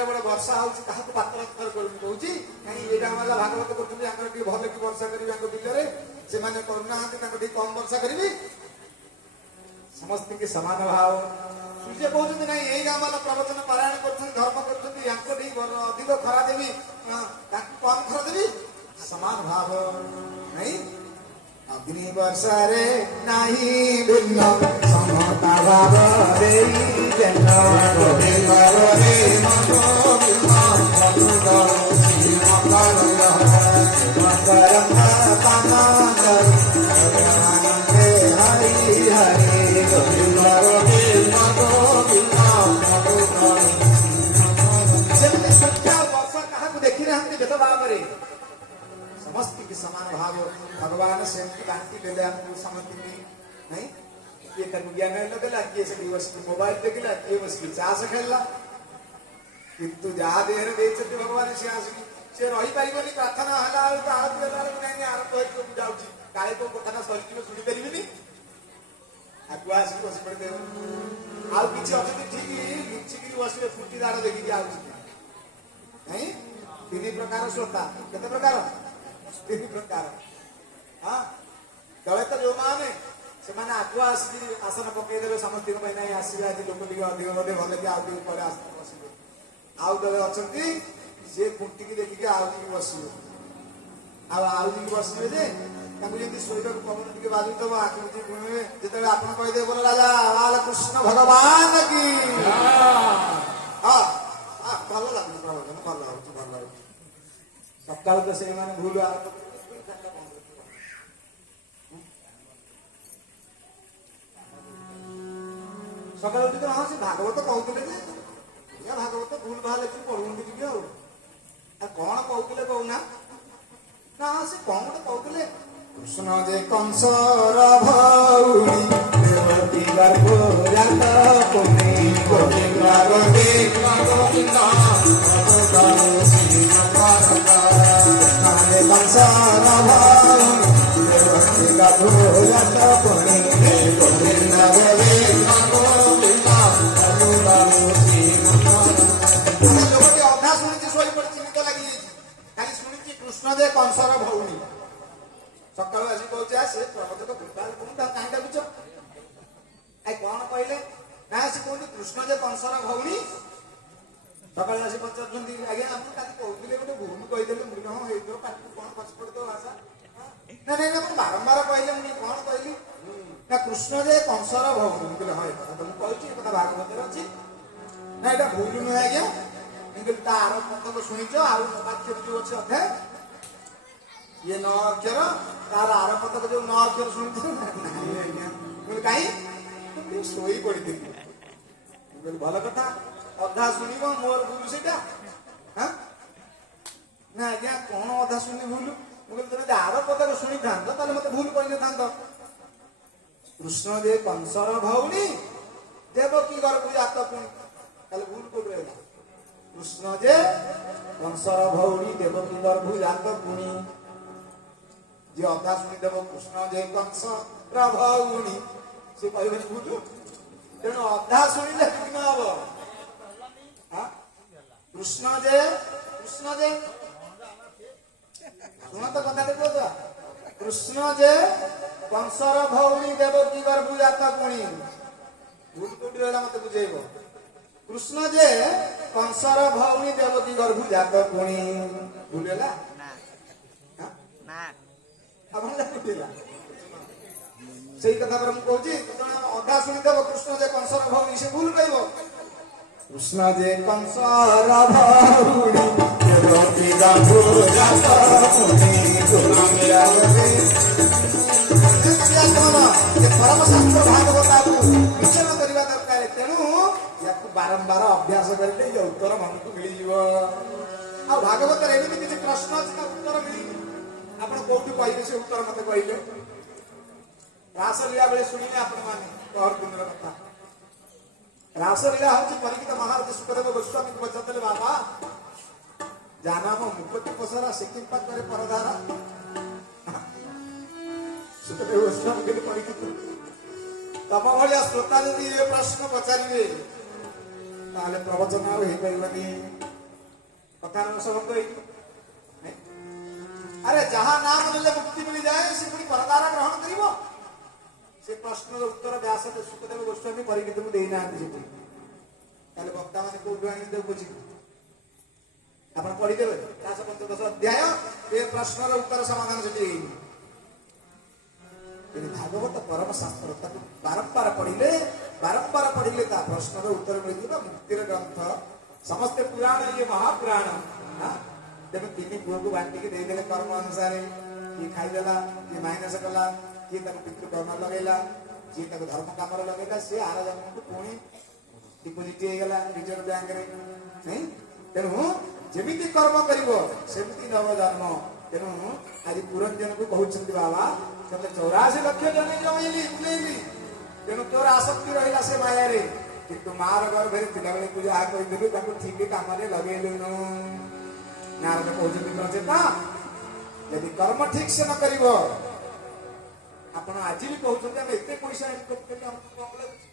एड़े बड़े वर्षा होची काहको पात्र कहूची कहीं एटा वाला भागवत करछुनी आकर कि भले कि वर्षा करिवे आंको बिलरे से माने करुणा हंती ताको ठीक कम वर्षा करिवे समस्त के समान भाव सूर्य कहउछन नहीं एई गाम वाला प्रवचन पारायण करछन धर्म करछन आंको ठीक अधिक खरा देवी ताको कम खरा देवी समान भाव नहीं अग्नि वर्षा रे नाही भिन्न समता भाव देई जन रे मनो बिना मनो श्री मकर मकरम पाना हरि हरि गोविंद रे मनो बिना मनो जब सच्चा वर्षा कहा को देखि रहते बेत बाबरे समस्त के समान भाव भगवान से कांति देले हमको समझ नहीं ये तनु ज्ञान लगला किए से दिवस की मोबाइल देखला किए बस की चास खेलला किंतु जहा देह देछते भगवान से आसी से रही परिबनी प्रार्थना हला आरती हला नहीं आरती होई को जाउची काहे को कथा सरिति में सुनी परिबनी आगुआ से बस पड़ दे आउ किछि अछति ठीक लिछि कि बसले फुटीदार देखि जाउची नहीं तीन प्रकार श्रोता केते प्रकार तीन प्रकार हाँ गले तो जो माने से माने आगुआ आसन पकई देवे समस्त नहीं आसवे आज लोक टी अधिक बोधे भले कि आउ टी पर आसन बसवे आउ दले अछंती से फुटी की देखि आउ टी बसवे आउ टी बसवे जे ताकु जति सोइबा को पवन टी बाजू तो आकृति घुमे जेते आपण कहि दे बोल राजा लाल कृष्ण भगवान की हां हां भलो लागु प्रभु भलो सकाल तो से माने भूल सकाल उठी तो हाँ से भागवत कहते या भागवत भूल भाल अच्छी पढ़ुंट टे कौन कहते कहना ना से कौन गोटे कहते कृष्ण जे कंसर भौणी देवती गर्भ जात पुनी गोविंद गोविंद कंसर भौणी देवती गर्भ जात पुनी गोविंद कृष्ण जे कंसर भौणी सकाल आसी कहते से प्रबोधक गोपाल कौन कहीं डाकुच आई कौन कहले ना से कहते कृष्ण जे कंसर भौणी सकाल आसी पचार आज्ञा आप कहते गोटे भूल कहीदेले मुझे हाँ हो पार्टी कौन पछपड़ तो आशा ना नहीं ना बारंबार कहले मुझे कौन कहली ना कृष्ण जे कंसर भौणी मुझे हाँ एक मुझे कथा भागवत अच्छी ना यहाँ भूल नुहे आज्ञा मुझे तार पथक शुणीच आउ वाक्य जो अच्छे अध्याय ये 9 अक्षर तार आर पथक जो 9 अक्षर शुणी कहीं शोई पड़ी थी भल कथा अधा शुणव मोर भूल से ना आज्ञा कौन अधा शुणी भूल मुझे तुम आर पथक शुणी था मत भूल कही था कृष्ण जे कंसर भौणी देवकी गर्भ जात पुणी भूल को कृष्ण जे कंसर भौणी देवकी गर्भ जात पुणी जे अधा शुणीदेव कृष्ण जे कंस भौणी से कह भूल तेणु अधा शुणिले विघ्न हम कृष्ण जे शुण तो कथा कह कृष्ण जे कंसर भौणी देवकी गर्भ जात पुणी भूल कोटी रहा मत बुझेब कृष्ण जे कंसर भौणी देवकी गर्भ जात पुणी भूलला से कथा पर मुझे अधा शुणीदेव कृष्ण जे कंसर भौणी से भूल कह कृष्ण जे कंसर भौणी देवकी गर्भ जात पुणी परम शास्त्र भागवत विचरण करने दरकार तेणु या बारंबार अभ्यास करें ये उत्तर मन को मिल भागवत एमती किसी प्रश्न अच्छे उत्तर मिली आप कौटी कहे से उत्तर मत कहले रासलीला बेले शुणिले आपण मैंने कहर दिन कथा रासलीला हूँ परीक्षित महाराज सुखदेव गोस्वामी को पचारे बाबा जानाम मुखती पसरा सिक्किम पाखे परधारा सुखदेव गोस्वामी के परीक्षित तम भाया श्रोता यदि ये प्रश्न पचारे प्रवचन आनी कथार शब्द अरे जहाँ नाम ले मुक्ति मिल जाए से पुणी परदार ग्रहण करिवो से प्रश्न उत्तर व्यास सुखदेव गोस्वामी परिकित को देना सेठी ताले वक्ता माने कोठु आनि देव बुझी आपण पढि देबे 415 अध्याय ए प्रश्नर उत्तर समाधान सेठी ये भागवत परम शास्त्र ताको बारंबार पढ़िले ता प्रश्नर उत्तर मिल जिबा मुक्तिर ग्रंथ समस्त पुराण ये महापुराण हां तेज तीन पुओ को बांटी के देदेले कर्म अनुसार ये खाईदेला ये माइनस कला ये पितृ कर्म लगेला ये धर्म काम लगेला सी आर जन्म को पुणी डिपोजिट होगा रिजर्व बैंक नहीं तेणु जमीती कर्म करिवो सेमती नव जन्म तेणु आज पुरंजन को कहते बाबा ते 84 लक्ष जन जमैली बुलेली तेणु तोर आसक्ति रहिला से माया रे किंतु मार गर्भे पिला बेले तू जहा कहिदेलु ताको ठीक काम रे लगेलुनु नारद कहते प्रचेता यदि कर्म ठीक से न करिवो आपण आज भी कहते एते पैसा इनकम करके हमको